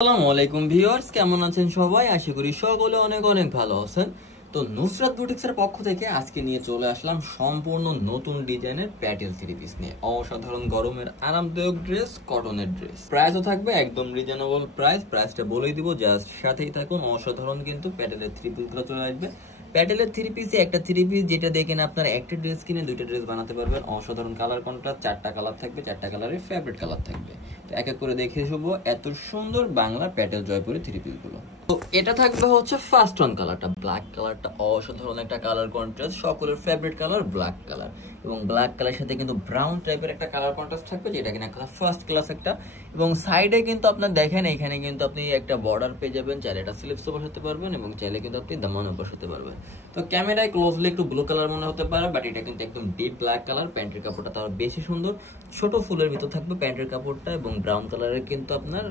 আসসালামু আলাইকুম ভিউয়ার্স, কেমন আছেন সবাই? আশা করি সকলে অনেক অনেক ভালো আছেন। তো নুসরাত বুটিক্সের পক্ষ থেকে আজকে নিয়ে চলে আসলাম সম্পূর্ণ নতুন ডিজাইনের প্যাটেল থ্রি পিস নিয়ে। অসাধারণ গরমের আরামদায়ক ড্রেস, কটনের ড্রেস। প্রাইসও থাকবে একদম রিজনেবল প্রাইসটা বলেই দিব, জাস্ট সাথেই থাকুন। অসাধারণ কিন্তু প্যাটেলের থ্রি পিসগুলো চলে আসবে। প্যাটেলের থ্রি পিসে একটা থ্রি পিস যেটা দেখেন আপনারা একটা ড্রেস কিনে দুইটা ড্রেস বানাতে পারবেন। অসাধারণ কালার কন্ট্রাস্ট, চারটা কালার থাকবে, চারটা কালারের ফেভারিট কালার থাকবে। তো এক এক করে দেখে শুবো এত সুন্দর বাংলা প্যাটেল জয়পুরি থ্রি পিস গুলো। তো এটা থাকবে হচ্ছে ফার্স্ট ওয়ান কালারটা, ব্ল্যাক কালারটা অসাধারণ একটা কালার কন্ট্রাস্ট, সকলের ফেভারিট কালার ব্ল্যাক কালার। এবং ব্ল্যাক কালারের সাথে কিন্তু ব্রাউন টাইপের একটা কালার কন্ট্রাস্ট থাকবে, যেটা কিনা ফার্স্ট ক্লাস একটা। এবং সাইডে কিন্তু আপনার দেখেন এখানে কিন্তু আপনি একটা বর্ডার পেয়ে যাবেন, চাইলে এটা স্লিপসও বসাতে পারবেন এবং চাইলে কিন্তু আপনি দামানও বসাতে পারবেন। তো ক্যামেরায় ক্লোজলি একটু ব্লু কালার মনে হতে পারে, বাট এটা কিন্তু একদম ডিপ ব্ল্যাক কালার। প্যান্টের কাপড়টা তার বেশি সুন্দর, ছোট ফুলের ভিতর থাকবে প্যান্টের কাপড়টা, এবং ব্রাউন কালারের কিন্তু আপনার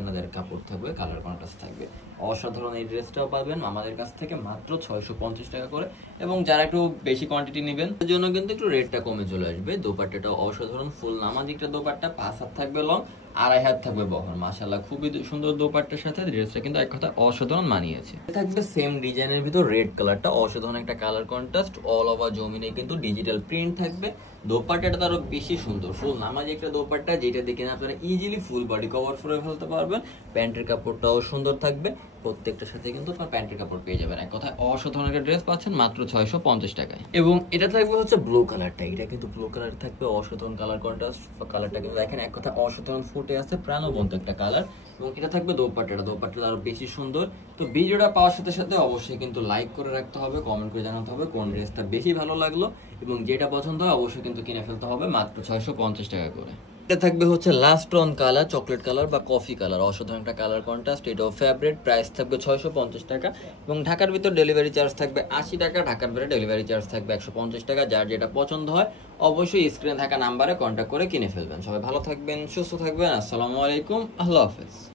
এনাদের কাপড় থাকবে, কালার কন্ট্রাস্ট থাকবে। অসাধারণ এই ড্রেসটাও পাবেন আমাদের কাছ থেকে মাত্র 650 টাকা করে। এবং যারা একটু বেশি কোয়ান্টিটি নেবেন তার জন্য কিন্তু একটু রেটটা কমে চলে আসবে। দোপাট্টাটাও অসাধারণ, ফুল নামাজিকটা দোপাট্টা, 5 হাত থাকবে লং, 2.5 হাত থাকবে বহর। মাশাআল্লাহ খুবই সুন্দর দোপাট্টার সাথে ড্রেসটা কিন্তু এক কথা অসাধারণ মানিয়েছে। থাকবে সেম ডিজাইনের ভিতর রেড কালারটা, অসাধারণ একটা কালার কন্ট্রাস্ট। অল ওভার জমিনে কিন্তু ডিজিটাল প্রিন্ট থাকবে। দোপাট্টাটা আরো বেশি সুন্দর, ফুল নামাজি একটা দোপাট্টা, যেটা দেখে আপনারা ইজিলি ফুল বডি কভার করে ফেলতে পারবেন। প্যান্টের কাপড়টাও সুন্দর থাকবে, প্রত্যেকটার সাথে কিন্তু আপনার প্যান্টের কাপড় পেয়ে যাবেন। এক কথায় অসাধারণ একটা ড্রেস পাচ্ছেন মাত্র 650 টাকায়। এবং এটা থাকবে হচ্ছে ব্লু কালারটা, এটা কিন্তু ব্লু কালার থাকবে, অসাধারণ কালার কন্ট্রাস্ট। কালারটা কিন্তু দেখেন এক কথা অসাধারণ ফুটে আছে, প্রাণবন্ত একটা কালার। এবং এটা থাকবে দোপাট্টাটা আরো বেশি সুন্দর। তো ভিডিওটা পাওয়ার সাথে সাথে অবশ্যই কিন্তু লাইক করে রাখতে হবে, কমেন্ট করে জানাতে হবে কোন ড্রেসটা বেশি ভালো লাগলো, এবং যেটা পছন্দ হয় অবশ্যই কিন্তু কিনে ফেলতে হবে মাত্র 650 টাকা করে। এটা থাকবে হচ্ছে last on colour, chocolate colour বা কফি কালার, অসাধারণ একটা কালার কন্ট্রাস্ট। এটাও ফেভারিট, প্রাইস থাকবে 650 টাকা। এবং ঢাকার ভিতর ডেলিভারি চার্জ থাকবে 80 টাকা, ঢাকার বাইরে ডেলিভারি চার্জ থাকবে 150 টাকা। যার যেটা পছন্দ হয় অবশ্যই স্ক্রিনে থাকা নাম্বারে কন্ট্যাক্ট করে কিনে ফেলবেন। সবাই ভালো থাকবেন, সুস্থ থাকবেন। আসসালামু আলাইকুম, আল্লাহ হাফেজ।